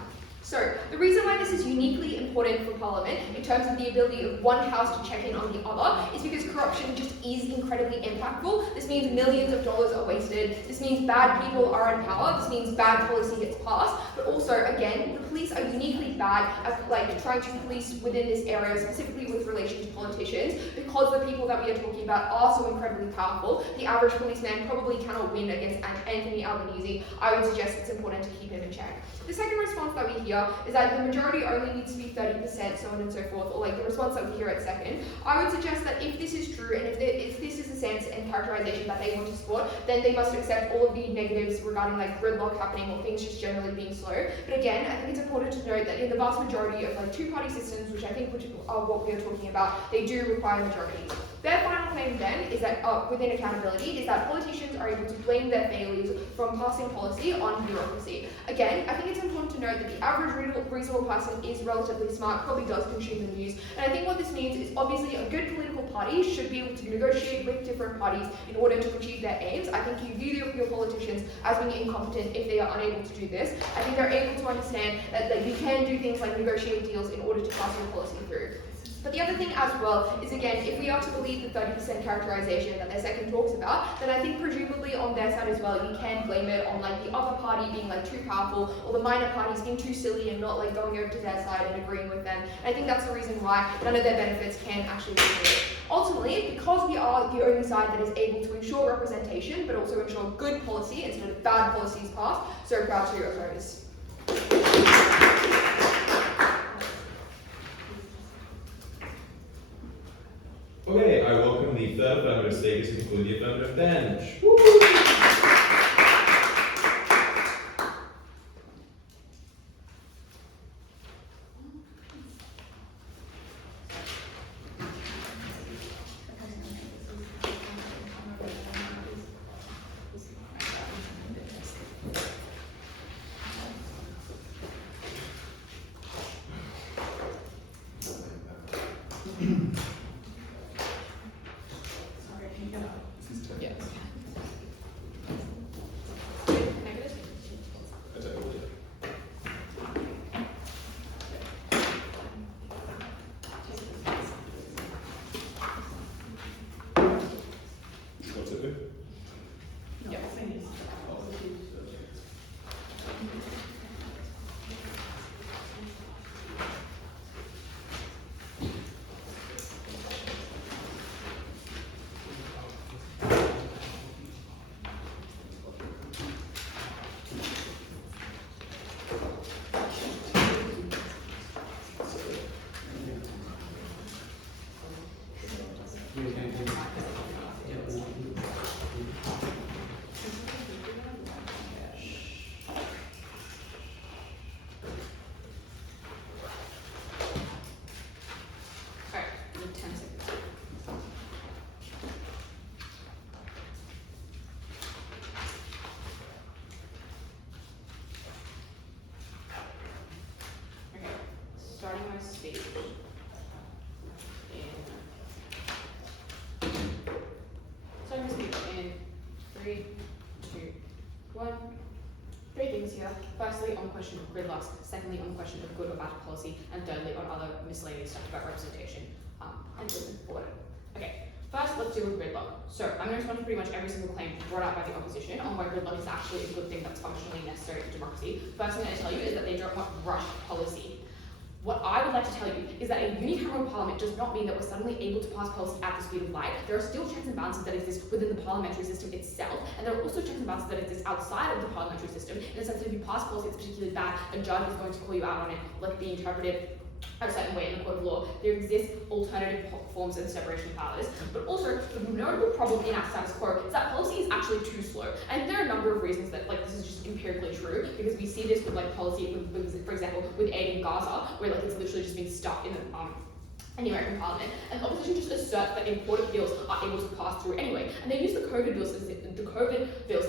So, the reason why this is uniquely important for Parliament, in terms of the ability of one house to check in on the other, is because corruption just is incredibly impactful. This means millions of dollars are wasted, this means bad people are in power, this means bad policy gets passed, but also, again, the police are uniquely bad at trying to police within this area, specifically with relation to politicians, because the people that we are talking about are so incredibly powerful. The average policeman probably cannot win against Anthony Albanese. I would suggest it's important to keep him in check. The second response that we hear is that the majority only needs to be 30%, so on and so forth, or like the response that we hear at second. I would suggest that if this is true, and if this is the sense and characterization that they want to support, then they must accept all of the negatives regarding like gridlock happening or things just generally being slow. But again, I think it's important to note that in the vast majority of like two-party systems, which I think are what we are talking about, they do require majorities. Their final claim then is that within accountability is that politicians are able to blame their failures from passing policy on bureaucracy. Again, I think it's important to note that the average reasonable person is relatively smart, probably does consume the news, and I think what this means is obviously a good political party should be able to negotiate with different parties in order to achieve their aims. I think you view your politicians as being incompetent if they are unable to do this. I think they're able to understand that you can do things like negotiate deals in order to pass your policy through. But the other thing as well is, again, if we are to believe the 30% characterization that their second talks about, then I think presumably on their side as well, you can blame it on like the other party being like too powerful, or the minor parties being too silly and not like going over to their side and agreeing with them. And I think that's the reason why none of their benefits can actually be good. Ultimately, because we are the only side that is able to ensure representation, but also ensure good policy instead of bad policies passed, so proud to oppose. Okay, I welcome the third affirmative speaker to conclude the affirmative bench. Woo! Starting my speech in 3, 2, 1. Three things here. Firstly, on the question of gridlocks. Secondly, on the question of good or bad policy. And thirdly, on other miscellaneous stuff about representation and moving forward. Okay, first let's deal with gridlock. So I'm going to respond to pretty much every single claim brought out by the opposition on why gridlock is actually a good thing that's functionally necessary for democracy. First thing I'm going to tell you is that they don't want rush policy. What I would like to tell you is that a unicameral parliament does not mean that we're suddenly able to pass policy at the speed of light. There are still checks and balances that exist within the parliamentary system itself, and there are also checks and balances that exist outside of the parliamentary system, in the sense that if you pass policy that's particularly bad, a judge is going to call you out on it, like being interpreted a certain way in the court of law. There exist alternative forms of separation of powers, but also the notable problem in our status quo is that policy is actually too slow. And there are a number of reasons that this is just empirically true, because we see this with policy, for example, with aid in Gaza, where it's literally just being stuck in the American Parliament, and the opposition just asserts that important bills are able to pass through anyway. And they use the COVID bills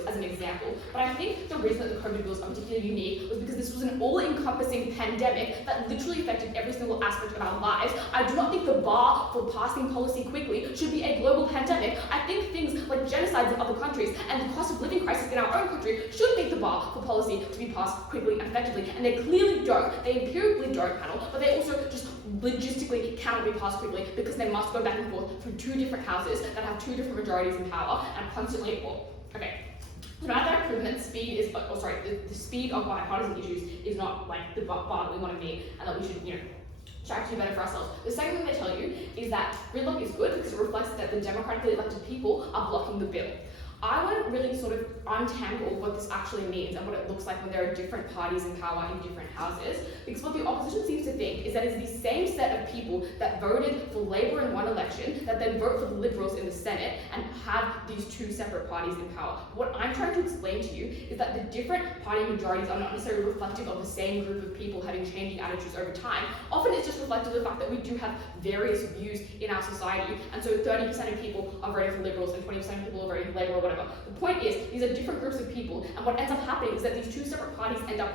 as an example. But I think the reason that the COVID bills are particularly unique was because this was an all-encompassing pandemic that literally affected every single aspect of our lives. I do not think the bar for passing policy quickly should be a global pandemic. I think things like genocides in other countries and the cost of living crisis in our own country should make the bar for policy to be passed quickly and effectively. And they clearly don't. They empirically don't, panel, but they also just logistically cannot be passed quickly because they must go back and forth through two different houses that have two different majorities in power and constantly okay. So now that I've proven that speed is, the speed of bipartisan issues is not the bar that we want to meet, and that we should, strive to do better for ourselves. The second thing they tell you is that gridlock is good because it reflects that the democratically elected people are blocking the bill. I want to really sort of untangle what this actually means and what it looks like when there are different parties in power in different houses, because what the opposition seems to think is that it's the same set of people that voted for Labour in one election that then vote for the Liberals in the Senate and have these two separate parties in power. What I'm trying to explain to you is that the different party majorities are not necessarily reflective of the same group of people having changing attitudes over time. Often it's just reflective of the fact that we do have various views in our society, and so 30% of people are voting for Liberals and 20% of people are voting for Labour or whatever. The point is, these are different groups of people, and what ends up happening is that these two separate parties end up,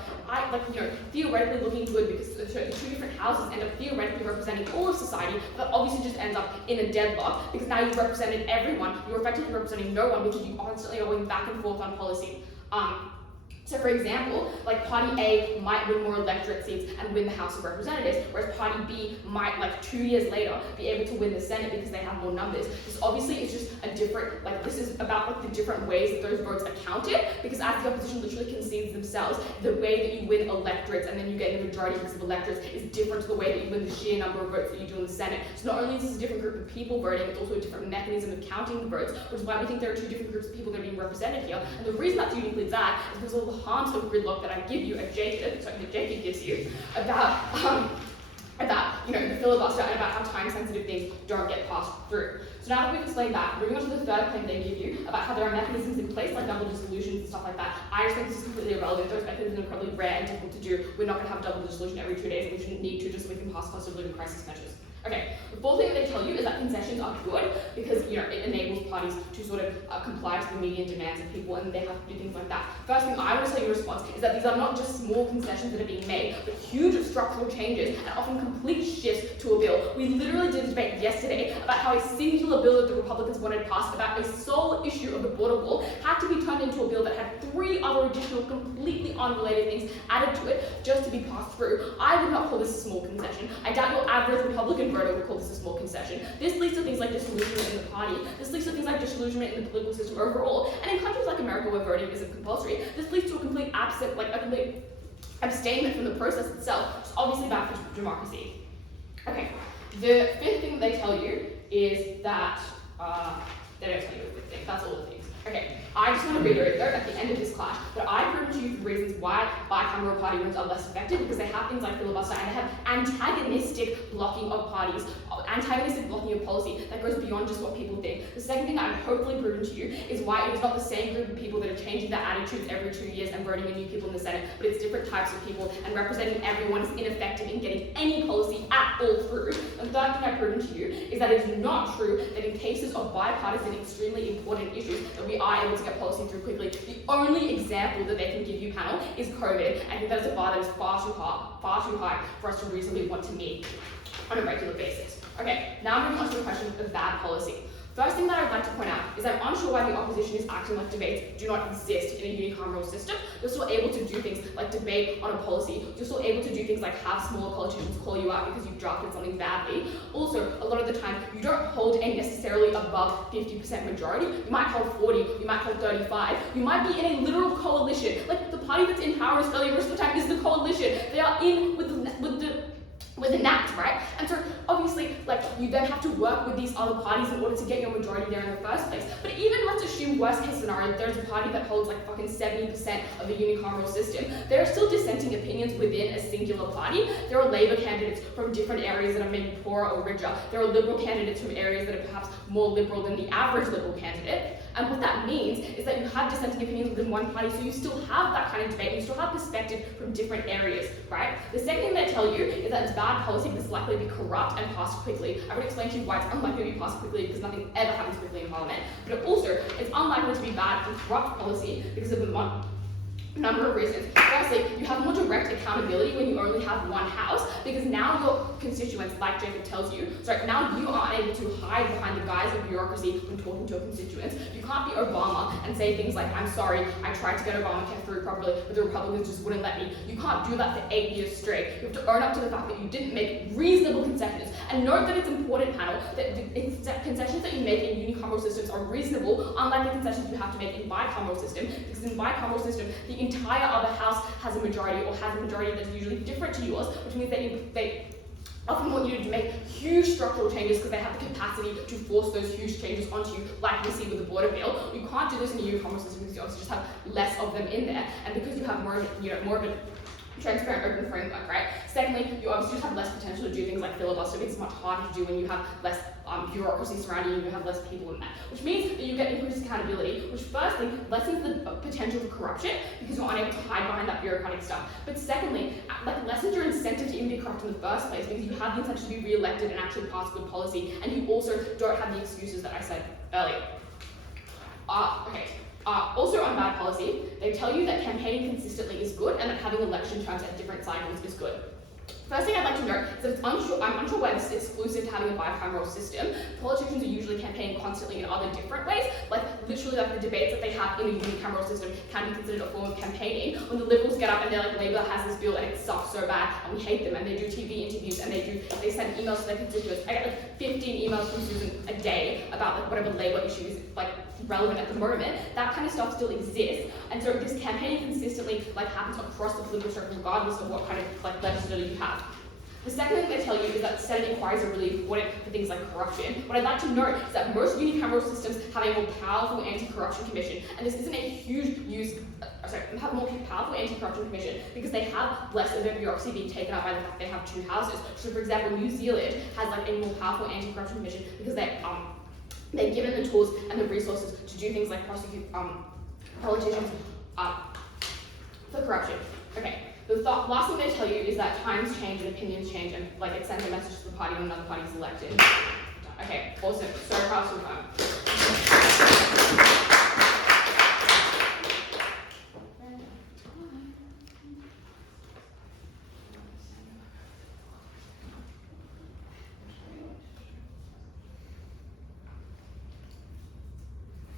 theoretically looking good because the two different houses end up theoretically representing all of society, but obviously just ends up in a deadlock because now you've represented everyone, you're effectively representing no one because you constantly are going back and forth on policy. So for example, Party A might win more electorate seats and win the House of Representatives, whereas Party B might, 2 years later, be able to win the Senate because they have more numbers. This obviously is just a different, this is about the different ways that those votes are counted, because as the opposition literally concedes themselves, the way that you win electorates and then you get the majority of electorates is different to the way that you win the sheer number of votes that you do in the Senate. So not only is this a different group of people voting, it's also a different mechanism of counting the votes, which is why we think there are two different groups of people that are being represented here. And the reason that's uniquely that is because of all the harms of gridlock that I give you, that Jacob gives you, about the filibuster and about how time-sensitive things don't get passed through. So now that we've explained that, moving on to the third claim they give you about how there are mechanisms in place like double dissolutions and stuff like that, I just think this is completely irrelevant. Those mechanisms are incredibly rare and difficult to do. We're not going to have double dissolution every 2 days, and we shouldn't need to just so we can pass cost of living crisis measures. Okay, the fourth thing that they tell you is that concessions are good because it enables parties to sort of comply to the median demands of people, and they have to do things like that. First thing I want to tell you in response is that these are not just small concessions that are being made, but huge structural changes and often complete shifts to a bill. We literally did a debate yesterday about how a singular bill that the Republicans wanted passed about a sole issue of the border wall had to be turned into a bill that had 3 other additional completely unrelated things added to it just to be passed through. I would not call this a small concession. I doubt your average Republican voter would call this a small concession. This leads to things like disillusionment in the party. This leads to things like disillusionment in the political system overall. And in countries like America where voting isn't compulsory, this leads to a complete abstainment from the process itself. It's obviously bad for democracy. Okay, the fifth thing they tell you is that they don't tell you the fifth thing. That's all the things. Okay, I just want to reiterate though at the end of this class that I've proven to you the reasons why bicameral party rooms are less effective, because they have things like filibuster and they have antagonistic blocking of parties, antagonistic blocking of policy that goes beyond just what people think. The second thing I've hopefully proven to you is why it is not the same group of people that are changing their attitudes every 2 years and voting in new people in the Senate, but it's different types of people, and representing everyone is ineffective in getting any policy at all through. And the third thing I've proven to you is that it is not true that in cases of bipartisan extremely important issues that we are able to get policy through quickly. The only example that they can give you, panel, is COVID. I think that is a bar that is far too high for us to reasonably want to meet on a regular basis. Okay, now moving on to the question of bad policy. First thing that I'd like to point out is I'm unsure why the opposition is acting like debates do not exist in a unicameral system. You're still able to do things like debate on a policy. You're still able to do things like have smaller politicians call you out because you've drafted something badly. Also, a lot of the time, you don't hold a necessarily above 50% majority. You might hold 40, you might hold 35. You might be in a literal coalition. Like the party that's in power in Australia most of the time is the coalition. They are in with the enacted, right? And so obviously, like, you then have to work with these other parties in order to get your majority there in the first place. But even let's assume worst case scenario, there's a party that holds like fucking 70% of the unicameral system. There are still dissenting opinions within a singular party. There are Labour candidates from different areas that are maybe poorer or richer. There are Liberal candidates from areas that are perhaps more liberal than the average Liberal candidate. And what that means is that you have dissenting opinions within one party, so you still have that kind of debate, you still have perspective from different areas, right? The second thing they tell you is that it's bad policy because it's likely to be corrupt and passed quickly. I would explain to you why it's unlikely to be passed quickly because nothing ever happens quickly in Parliament. But also, it's unlikely to be bad and corrupt policy because of the number of reasons. Firstly, you have more direct accountability when you only have one house, because now your constituents, like Jacob tells you, now you are able to hide behind the guise of bureaucracy when talking to your constituents. You can't be Obama and say things like, I'm sorry, I tried to get Obamacare through properly, but the Republicans just wouldn't let me. You can't do that for 8 years straight. You have to own up to the fact that you didn't make reasonable concessions. And note that it's important, panel, that the concessions that you make in unicameral systems are reasonable, unlike the concessions you have to make in bicameral system, because in bicameral system, the entire other house has a majority, or has a majority that's usually different to yours, which means that they often want you to make huge structural changes because they have the capacity to force those huge changes onto you, like we see with the border bill. You can't do this in a unicameral system because you obviously just have less of them in there, and because you have more of a transparent open framework, right? Secondly, you obviously just have less potential to do things like filibuster. It's much harder to do when you have less bureaucracy surrounding you, you have less people in that. Which means that you get increased accountability, which firstly lessens the potential for corruption because you're unable to hide behind that bureaucratic stuff. But secondly, lessens your incentive to even be corrupt in the first place because you have the incentive to be re-elected and actually pass good policy, and you also don't have the excuses that I said earlier. Also on bad policy, they tell you that campaigning consistently is good and that having election terms at different cycles is good. First thing I'd like to note is that I'm unsure whether it's exclusive to having a bicameral system. Politicians are usually campaigning constantly in other different ways, like literally like the debates that they have in a unicameral system can be considered a form of campaigning. When the Liberals get up and they're like, Labour has this bill and it sucks so bad and we hate them, and they do TV interviews and they send emails to their constituents. I get like 15 emails from Susan a day about like whatever Labour issue is like relevant at the moment. That kind of stuff still exists, and so this campaigning consistently like happens across the political spectrum regardless of what kind of like legislature you have. The second thing they tell you is that Senate inquiries are really important for things like corruption. What I'd like to note is that most unicameral systems have a more powerful anti-corruption commission, and this isn't a huge have a more powerful anti-corruption commission because they have less of their bureaucracy being taken up by the fact they have two houses. So for example, New Zealand has like a more powerful anti-corruption commission because they're given the tools and the resources to do things like prosecute politicians for corruption. Okay. The last thing they tell you is that times change and opinions change, and like it sends a message to the party when another party is elected. Okay, awesome. So fast and fun.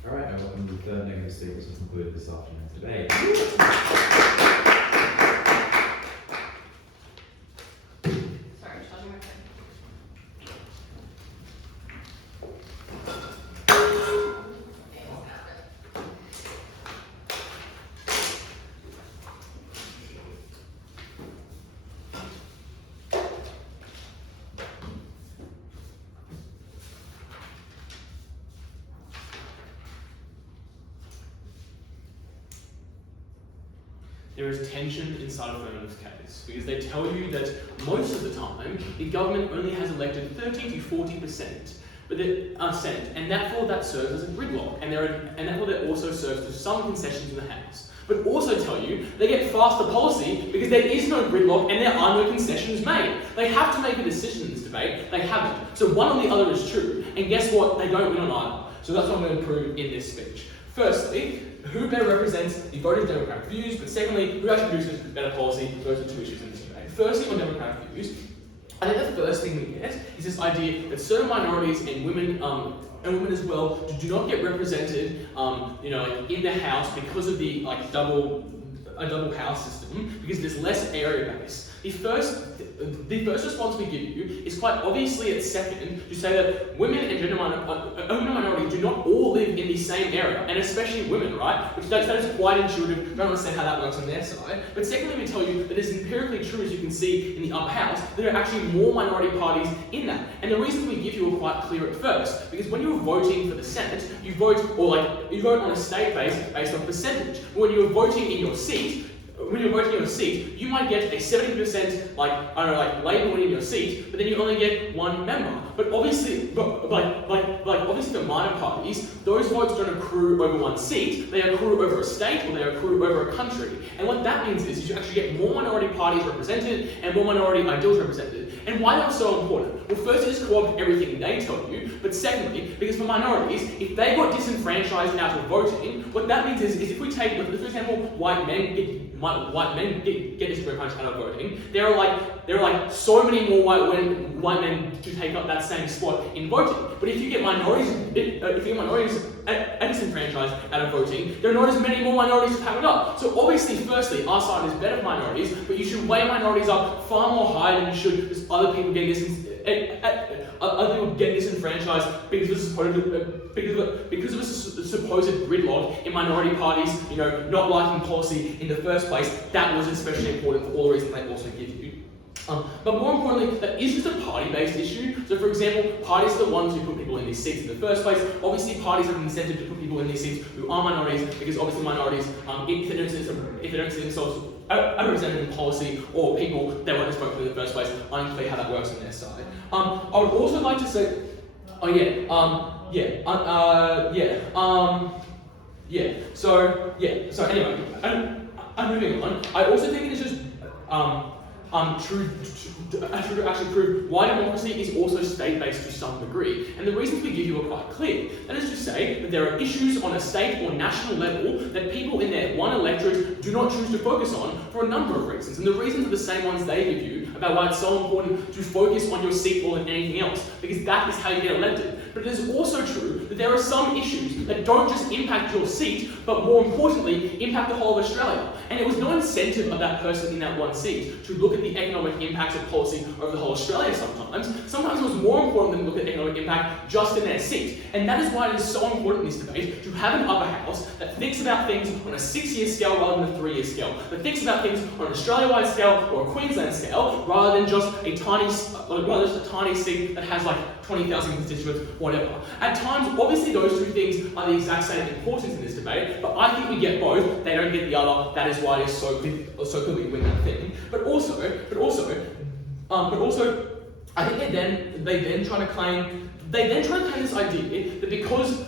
Alright, I welcome the third negative speakers to conclude this afternoon's debate. There is tension inside affirmative's case because they tell you that most of the time the government only has elected 30 to 40%, but Senate, and therefore that serves as a gridlock, and therefore that also serves to some concessions in the House. But also tell you they get faster policy because there is no gridlock and there are no concessions made. They have to make a decision in this debate. They haven't. So one or the other is true, and guess what? They don't win on either. So that's what I'm going to prove in this speech. Firstly, who better represents the voting democratic views, but secondly, who actually produces better policy? Those are two issues in this debate. Firstly, on democratic views, I think the first thing we get is this idea that certain minorities and women as well do not get represented, in the House because of the double house system, because there's less area base. The first the first response we give you is quite obviously at second to say that women and gender minorities do not all live in the same area, and especially women, right? Which that is quite intuitive. Don't understand how that works on their side. But secondly, we tell you that it's empirically true, as you can see in the upper house, there are actually more minority parties in that. And the reasons we give you are quite clear at first, because when you're voting for the Senate, you vote on a state based on percentage. When you're voting in your seat, you might get a 70% Labour winning your seat, but then you only get one member. But obviously, obviously for minor parties, those votes don't accrue over one seat, they accrue over a state or they accrue over a country. And what that means is you actually get more minority parties represented and more minority ideals represented. And why that's so important? Well, first, it just co-opt everything they tell you, but secondly, because for minorities, if they got disenfranchised out of voting, what that means is if we take, for example, white men get disenfranchised out of voting, there are like so many more white men to take up that same spot in voting. But if you get minorities, disenfranchised out of voting, there are not as many more minorities to have it up. So obviously, firstly, our side is better for minorities, but you should weigh minorities up far more high than you should just other people getting disenfranchised because of a supposed gridlock in minority parties, not liking policy in the first place. That was especially important for all the reasons they also give you. But more importantly, that isn't a party-based issue. So for example, parties are the ones who put people in these seats in the first place. Obviously, parties have an incentive to put people in these seats who are minorities, because obviously minorities, if they don't see themselves represented in policy, or people they weren't spoken to in the first place, unclear how that works on their side. I would also like to say, So anyway, I'm moving on. I also think it is just true to actually prove why democracy is also state-based to some degree. And the reasons we give you are quite clear. That is to say that there are issues on a state or national level that people in their one electorate do not choose to focus on for a number of reasons. And the reasons are the same ones they give you about why it's so important to focus on your seat more than anything else, because that is how you get elected. But it is also true that there are some issues that don't just impact your seat, but more importantly, impact the whole of Australia. And it was no incentive of that person in that one seat to look at the economic impacts of policy over the whole of Australia sometimes. Sometimes it was more important than to look at economic impact just in their seat. And that is why it is so important in this debate to have an upper house that thinks about things on a 6-year scale rather than a 3-year scale, that thinks about things on an Australia-wide scale or a Queensland scale, rather than just a tiny seat that has like 20,000 constituents, whatever. At times, obviously those two things are the exact same importance in this debate, but I think we get both, they don't get the other. That is why it is so clearly win that thing. But also, I think they then try to claim this idea that because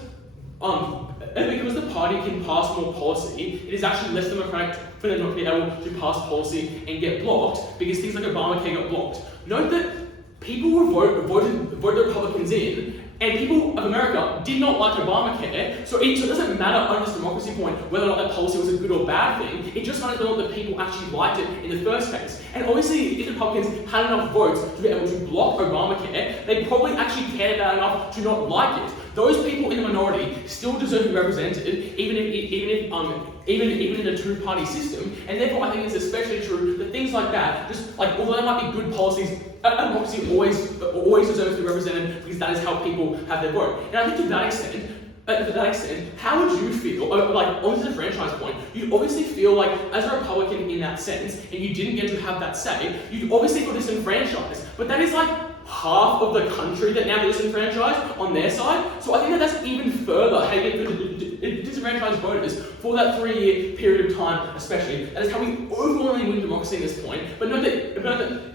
the party can pass more policy, it is actually less democratic for them not to be able to pass policy and get blocked because things like Obamacare got blocked. Note that people who voted Republicans in, and people of America did not like Obamacare, so it doesn't matter on this democracy point whether or not that policy was a good or bad thing. It just matters whether or not the people actually liked it in the first place. And obviously, if the Republicans had enough votes to be able to block Obamacare, they probably actually cared about enough to not like it. Those people in the minority still deserve to be represented, even in a two-party system. And therefore, I think it's especially true that things like that, just like although there might be good policies, democracy always deserves to be represented because that is how people have their vote. And I think to that extent, how would you feel, like on the franchise point, you'd obviously feel like, as a Republican in that sense, and you didn't get to have that say, you'd obviously feel disenfranchised. But that is like half of the country that now disenfranchised on their side. So I think that that's even further how you get disenfranchised voters for that 3-year period of time, especially. That is how we overwhelmingly win democracy at this point. But note that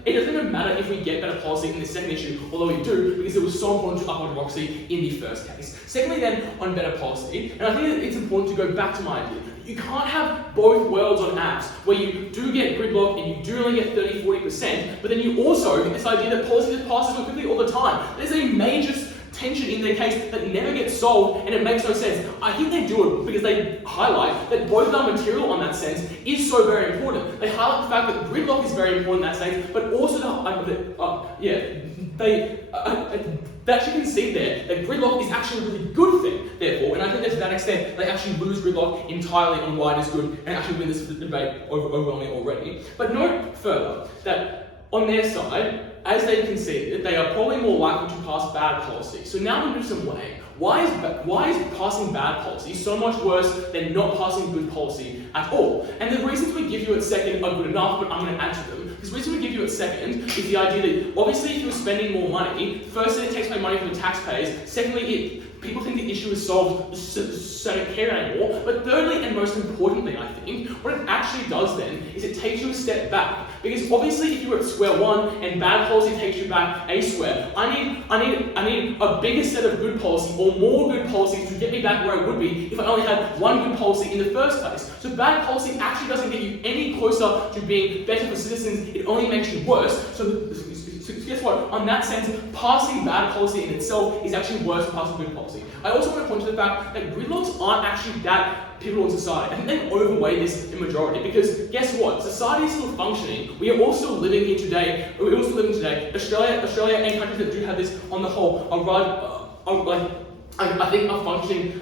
it doesn't even matter if we get better policy in the second issue, although we do, because it was so important to uphold democracy in the first case. Secondly then, on better policy, and I think that it's important to go back to my idea. You can't have both worlds on apps, where you do get gridlock and you do only get 30-40%, but then you also get this idea that policy just passes so quickly all the time. There's a major tension in their case that never gets solved, and it makes no sense. I think they do it because they highlight that both our material on that sense is so very important. They highlight the fact that gridlock is very important in that sense, but also they actually concede there that gridlock is actually a really good thing, therefore, and I think that to that extent, they actually lose gridlock entirely on why it is good and actually win this debate overwhelmingly already. But note further that on their side, as they conceded, they are probably more likely to pass bad policy. So now we'll do some weighing. Why is passing bad policy so much worse than not passing good policy at all? And the reasons we give you at second are good enough, but I'm going to add to them. Because the reason we give you at second is the idea that obviously if you're spending more money, firstly it takes away money from the taxpayers, secondly people think the issue is solved so don't care anymore, but thirdly and most importantly I think, what it actually does then is it takes you a step back. Because obviously if you were at square one and bad policy takes you back a square, I need a bigger set of good policy or more good policies to get me back where I would be if I only had one good policy in the first place. So bad policy actually doesn't get you any closer to being better for citizens, it only makes you worse. So guess what? On that sense, passing bad policy in itself is actually worse than passing good policy. I also want to point to the fact that gridlocks aren't actually that pivotal in society. I think they overweigh this in majority because guess what? Society is still functioning. We are also living here today. Australia and countries that do have this on the whole I think are functioning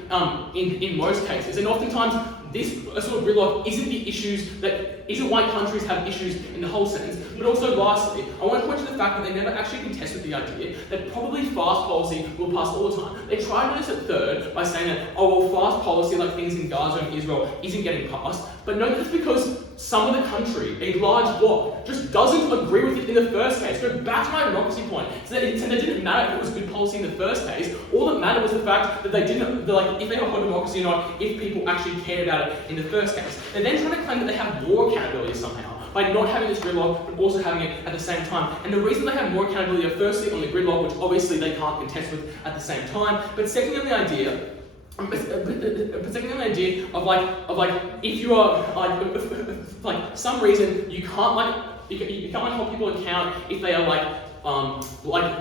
in most cases. And oftentimes this sort of gridlock isn't why countries have issues in the whole sense, but also lastly, I want to point to the fact that they never actually contested the idea that probably fast policy will pass all the time. They tried to do this at third by saying that, oh well, fast policy like things in Gaza and Israel isn't getting passed, but no, that's because some of the country, a large bloc, just doesn't agree with it in the first case. Go back to my democracy point. So that it didn't matter if it was good policy in the first case, all that mattered was the fact that if they have a democracy or not, if people actually cared about it in the first case. They're then trying to claim that they have more accountability somehow by not having this gridlock, but also having it at the same time. And the reason they have more accountability are firstly on the gridlock, which obviously they can't contest with at the same time, but secondly on the idea of if you are some reason you can't hold people account if they are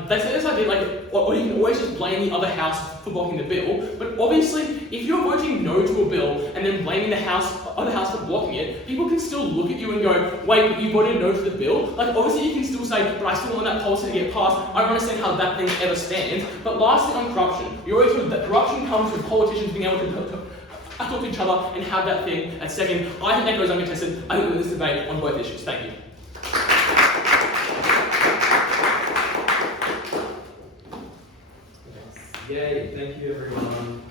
they say this idea or you can always just blame the other house for blocking the bill, but obviously if you're voting no to a bill and then blaming the other house for blocking it, people can still look at you and go, wait, but you voted no to the bill? Obviously you can still say, but I still want that policy to get passed. I don't understand how that thing ever stands. But lastly on corruption, you're always told that corruption comes with politicians being able to talk to each other and have that thing at second. I think that goes uncontested. I think there's this debate on both issues. Thank you. Yay, thank you everyone.